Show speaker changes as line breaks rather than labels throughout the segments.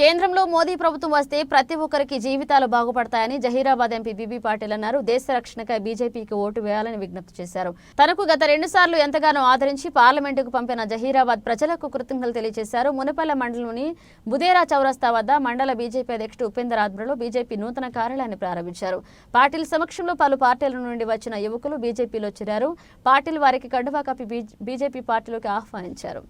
కేంద్రంలో మోదీ ప్రభుత్వం వస్తే ప్రతి ఒక్కరికి జీవితాలు బాగుపడతాయని జహీరాబాద్ ఎంపీ బీబీ పాటిల్ అన్నారు. దేశ రక్షణకై బీజేపీకి ఓటు వేయాలని విజ్ఞప్తి చేశారు. తనకు గత రెండుసార్లు ఎంతగానో ఆదరించి పార్లమెంటుకు పంపిన జహీరాబాద్ ప్రజలకు కృతజ్ఞతలు తెలియజేశారు. మునపల్లె మండలంలోని బుదేరా చౌరస్తా వద్ద మండల బీజేపీ అధ్యక్షుడు ఉపేందర్ ఆధ్వర్యంలో బీజేపీ నూతన కార్యాలయాన్ని ప్రారంభించారు. పాటిల్ సమక్షంలో పలు పార్టీల నుండి వచ్చిన యువకులు బీజేపీలో చేరారు. పాటిల్ వారికి కండువా కప్పి బీజేపీ పార్టీలోకి ఆహ్వానించారు.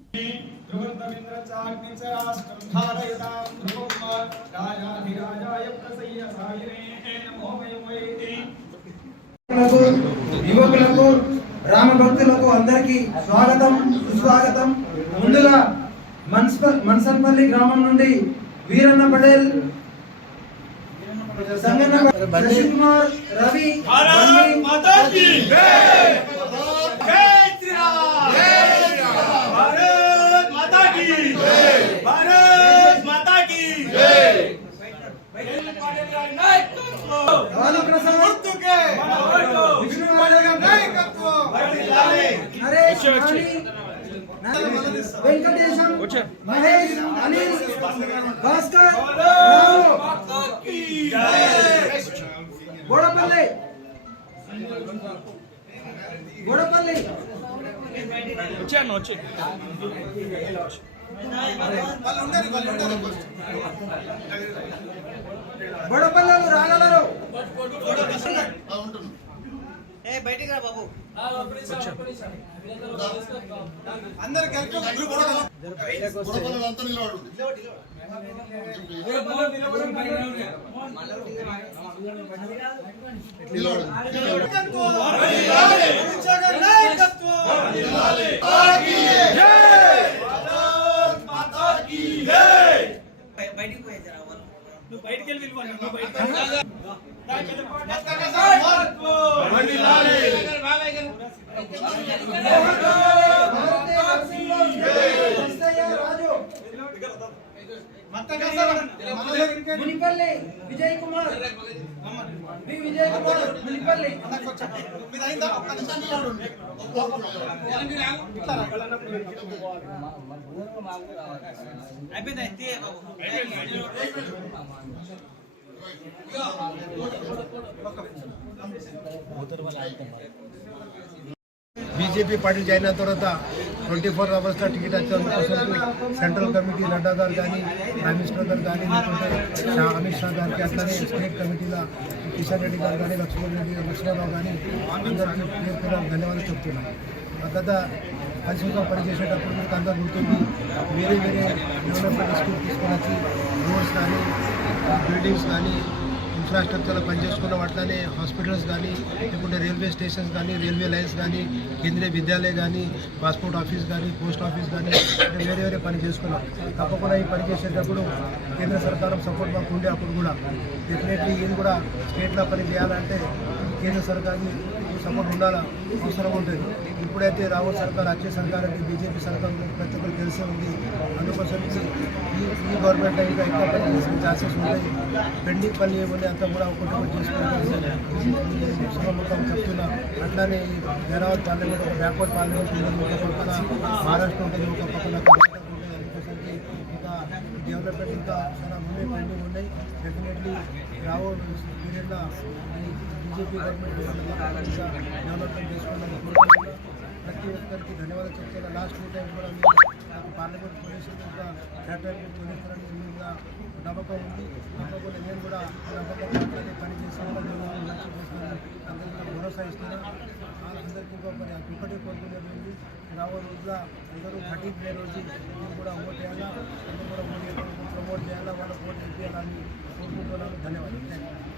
యువకులకు యువకులకు రామభక్తులకు అందరికీ స్వాగతం సుస్వాగతం. ముందుగా మన్స్పల్ మన్సన్పల్లి గ్రామం నుండి వీరన్న పటేల్ సంగన్న కుమార్ రవి మహేష్ అనిల్ భాస్కర్ గోడపల్లి
మాతా కీ జై
గోడపల్లి గోడపల్లి గోడపల్లి రాగలరు రాజు మునిపల్లి విజయ్ కుమార్. బి విజయ్ కుమార్ మునిపల్లి. అయిపోయింది.
బీజేపీ పార్టీ జాయిన్ అయిన తర్వాత ట్వంటీ ఫోర్ అవర్స్లో టికెట్ వచ్చేందుకోసం సెంట్రల్ కమిటీ నడ్డా గారు కానీ ప్రైమ్ మినిస్టర్ గారు కానీ లేకుంటే అమిత్ షా గారికి అట్లానే స్టేట్ కమిటీలో కిషన్ రెడ్డి గారు కానీ లక్ష్మణ్ రెడ్డి లక్ష్మణరావు కానీ అందరికీ పేరు ధన్యవాదాలు చెప్తున్నాను. గత పరిశుభ్రంగా పనిచేసేటప్పుడు మీకు అందరూ గుర్తుంది వేరే వేరే డెవలప్మెంట్ స్కూల్ తీసుకొని వచ్చి రోడ్స్ కానీ బిల్డింగ్స్ కానీ ఇన్ఫ్రాస్ట్రక్చర్లో పనిచేసుకున్నాం అట్లానే హాస్పిటల్స్ కానీ లేకుంటే రైల్వే స్టేషన్స్ కానీ రైల్వే లైన్స్ కానీ కేంద్రీయ విద్యాలయ కానీ పాస్పోర్ట్ ఆఫీస్ కానీ పోస్ట్ ఆఫీస్ కానీ వేరే వేరే పని చేసుకున్నాం. తప్పకుండా ఈ పని చేసేటప్పుడు కేంద్ర సర్కారం సపోర్ట్ మాకు ఉండే అప్పుడు కూడా. డెఫినెట్లీ ఇది కూడా స్టేట్లో పని చేయాలంటే కేంద్ర సర్కార్ని సపోర్ట్ ఉండాల? అవసరం ఉంటుంది ఇప్పుడైతే రాహుల్ సర్కార్ వచ్చే సర్కార్ అంటే బీజేపీ సర్కార్ ప్రతి ఒక్కరు తెలిసే ఉంది. అందుకోసం ఈ ఈ- గవర్నమెంట్ ఇంకా ఎక్కువ పని ఛాన్సెస్ ఉంటాయి. పెండింగ్ పని ఏముంది అంతా కూడా ఒకటి ఒకటి చేసుకుంటారు మొత్తం చెప్తున్నా. అట్లానే హైదరాబాద్ పార్లమెంట్ ఒక బ్యాక్వర్డ్ పార్లమెంట్ ఒక పక్కన మహారాష్ట్ర ఉంటుంది ఒక పక్కన కర్ణాటక ఉంటుంది అందుకోసరికి ఇంకా డెవలప్మెంట్ ఇంకా చాలా ఉన్నాయి పెండింగ్ ఉన్నాయి డెఫినెట్లీ రాబో పీరియడ్లో బీజేపీ గవర్నమెంట్ డెవలప్మెంట్ చేసుకోవాలని ప్రతి ఒక్కరికి ధన్యవాదాలు చెప్తున్నా లాస్ట్ టూ టైమ్స్ కూడా పార్లమెంట్ పోలీసులు ఇంకా కేటగిరీ పోలీసులని మీద నమ్మకం ఉంది. నమ్మకం నేను కూడా నమ్మకం మాట్లాడి పని అందరికీ భరోసా ఇస్తున్నాను. అందరికీ ఇంకా మరి ఒకటే కోరుకునేది ఉంది రాబోయే రోజుల అందరూ థర్టీన్ మే రోజు నేను కూడా ఓట్ చేయాలా? అందరూ కూడా ప్రమోట్ చేయాలా? వాళ్ళ ఓట్ చేయాలని కోరుకుంటున్నాను. ధన్యవాదాలు.